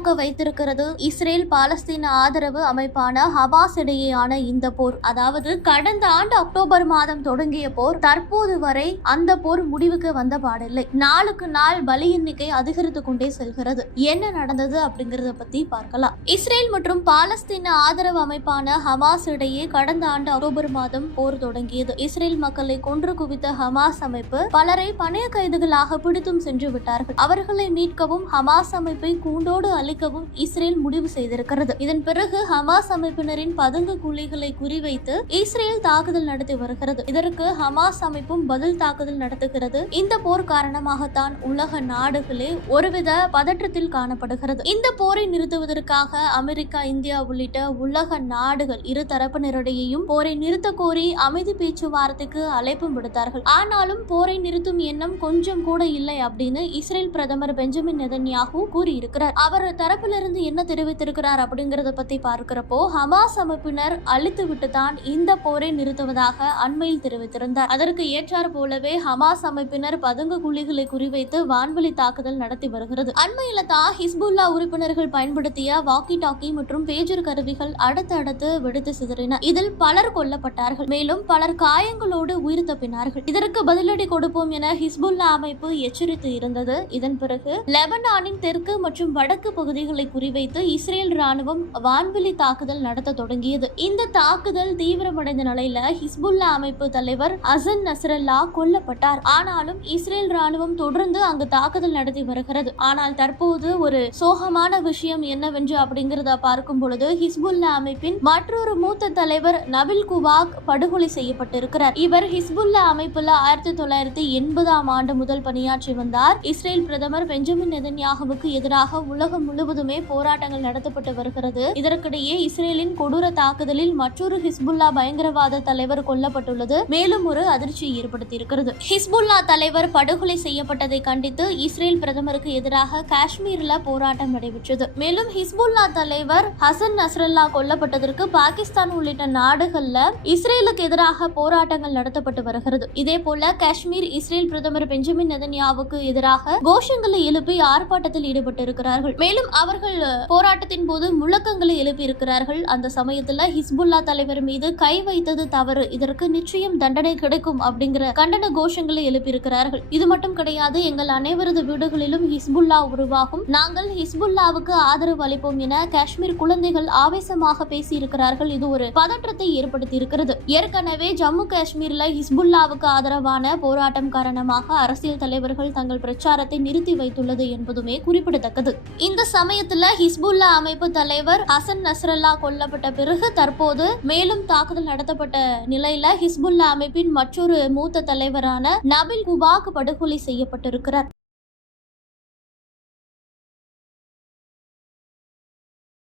நோக்க வைத்திருக்கிறது. இஸ்ரேல் பாலஸ்தீன ஆதரவு அமைப்பான ஹமாஸ் இடையேயான இந்த போர். அதாவது கடந்த ஆண்டு அக்டோபர் மாதம் தொடங்கிய போர் தற்போது வரை அந்த போர் முடிவுக்கு வந்த பாடில்லை. நாளுக்கு நாள் பலி எண்ணிக்கை அதிகரித்து கொண்டே செல்கிறது. என்ன நடந்தது அப்படிங்கறத பத்தி பார்க்கலாம். இஸ்ரேல் மற்றும் பாலஸ்தீன ஆதரவு அமைப்பான ஹமாஸ் இடையே கடந்த ஆண்டு அக்டோபர் மாதம் போர் தொடங்கியது. இஸ்ரேல் மக்களை கொன்று குவித்த ஹமாஸ் அமைப்பு பலரை பணைய கைதுகளாக பிடித்தும் சென்று விட்டார்கள். அவர்களை மீட்கவும் ஹமாஸ் அமைப்பை கூண்டோடு அளிக்கவும் இஸ்ரேல் முடிவு செய்திருக்கிறது. இதன் பிறகு ஹமாஸ் அமைப்பினரின் பதுங்கு குழிகளை குறிவைத்து இஸ்ரேல் தாக்குதல் நடத்தி வருகிறது. இதற்கு ஹமாஸ் அமைப்பும் பதில் தாக்குதல் நடத்துகிறது. இந்த போர் காரணமாகத்தான் உலக நாடுகளே ஒருவித பதற்றத்தில் காணப்படுகிறது. இந்த போரை நிறுத்துவதற்காக அமெரிக்கா இந்தியா உள்ளிட்ட உலக நாடுகள் இரு தரப்பினரிடையேயும் போரை நிறுத்த கோரி அமைதி பேச்சுவார்த்தைக்கு அழைப்பும் விடுத்தார்கள். ஆனாலும் போரை நிறுத்தும் எண்ணம் கொஞ்சம் கூட இல்லை அப்படின்னு இஸ்ரேல் பிரதமர் பெஞ்சமின் நெதன்யாகு கூறியிருக்கிறார். அவர் தரப்பிலிருந்து என்ன தெரிவித்திருக்கிறார் அப்படிங்கறத பத்தி பார்க்கிறப்போ ஹமாஸ் அமைப்பினர் அழித்து விட்டுதான் இந்த போரை நிறுத்துவதாக அண்மையில் தெரிவித்திருந்தார். அதற்கு ஏற்றார் போலவே ஹமாஸ் அமைப்பினர் பதுங்கு குழிகளை குறிவைத்து வான்வெளி தாக்குதல் நடத்தி வருகிறது. அண்மையில தான் ஹிஸ்புல்லா உறுப்பினர்கள் பயன்படுத்திய வாக்கி டாக்கி மற்றும் பேஜர் கருவிகள் அடுத்தடுத்து வெடித்து சிதறின. இதில் பலர் கொல்லப்பட்டார்கள். மேலும் பலர் காயங்களோடு உயிர் தப்பினார்கள். இதற்கு பதிலடி கொடுப்போம் என ஹிஸ்புல்லா அமைப்பு எச்சரித்து இருந்தது. இதன் பிறகு லெபனானின் தெற்கு மற்றும் வடக்கு பகுதிகளை குறிவைத்து இஸ்ரேல் ராணுவம் வான்வெளி தாக்குதல் நடத்த தொடங்கியது. இந்த தாக்குதல் தீவிரமடைந்த நிலையில ஹிஸ்புல்லா அமைப்பு தலைவர் அசன் நசரல்லா கொல்லப்பட்டார். ஆனாலும் இஸ்ரேல் ராணுவம் தொடர்ந்து அங்கு தாக்குதல் நடத்தி வருகிறது. ஆனால் தற்போது ஒரு சோகமான விஷயம் என்னவென்று அப்படிங்கிறத பார்க்கும் பொழுது ஹிஸ்புல்லா அமைப்பின் மற்றொரு மூத்த தலைவர் நபில் குவாக் படுகொலை செய்யப்பட்டிருக்கிறார். இவர் ஹிஸ்புல்லா அமைப்புல ஆயிரத்தி தொள்ளாயிரத்தி எண்பதாம் ஆண்டு முதல் பணியாற்றி வந்தார். இஸ்ரேல் பிரதமர் பெஞ்சமின் நெதன்யாகுவுக்கு எதிராக உலகம் முழுவதுமே போராட்டங்கள் நடத்தப்பட்டு வருகிறது. இதற்கிடையே இஸ்ரேலின் கொடூர தாக்குதலில் மற்றொரு ஹிஸ்புல்லா பயங்கரவாத தலைவர் கொல்லப்பட்டுள்ளது. மேலும் ஒரு அதிர்ச்சியை ஏற்படுத்தியிருக்கிறது. ஹிஸ்புல்லா தலைவர் படுகொலை செய்யப்பட்டதை கண்டித்து இஸ்ரேல் பிரதமருக்கு எதிராக காஷ்மீரில் போராட்டம் நடைபெற்றது. மேலும் ஹிஸ்புல்லா தலைவர் ஹசன் நஸ்ரல்லா கொல்லப்பட்டதற்கு பாகிஸ்தான் உள்ளிட்ட நாடுகள்ல இஸ்ரேலுக்கு எதிராக போராட்டங்கள் நடத்தப்பட்டு வருகிறது. இதே போல காஷ்மீர் இஸ்ரேல் பிரதமர் பெஞ்சமின் நெதன்யாவுக்கு எதிராக கோஷங்களை எழுப்பி ஆர்ப்பாட்டத்தில் ஈடுபட்டிருக்கிறார்கள். மேலும் மேலும் அவர்கள் போராட்டத்தின் போது முழக்கங்களை எழுப்பியிருக்கிறார்கள். அந்த சமயத்துல ஹிஸ்புல்லா தலைவர் மீது கை வைத்தது தவறு. இதற்கு நிச்சயம் தண்டனை கிடைக்கும் அப்படிங்கிற கண்டன கோஷங்களை எழுப்பியிருக்கிறார்கள். இது மட்டும் கிடையாது எங்கள் அனைவரது வீடுகளிலும் ஹிஸ்புல்லா உருவாகும். நாங்கள் ஹிஸ்புல்லாவுக்கு ஆதரவு அளிப்போம் என காஷ்மீர் குழந்தைகள் ஆவேசமாக பேசியிருக்கிறார்கள். இது ஒரு பதற்றத்தை ஏற்படுத்தி இருக்கிறது ஏற்கனவே ஜம்மு காஷ்மீர்ல ஹிஸ்புல்லாவுக்கு ஆதரவான போராட்டம் காரணமாக அரசியல் தலைவர்கள் தங்கள் பிரச்சாரத்தை நிறுத்தி வைத்துள்ளது என்பதுமே குறிப்பிடத்தக்கது. இந்த சமயத்துல ஹிஸ்புல்லா அமைப்பு தலைவர் ஹசன் நஸ்ரல்லா கொல்லப்பட்ட பிறகு தற்போது மேலும் தாக்குதல் நடத்தப்பட்ட நிலையில ஹிஸ்புல்லா அமைப்பின் மற்றொரு மூத்த தலைவரான நபில் குபாக் படுகொலை செய்யப்பட்டிருக்கிறார்.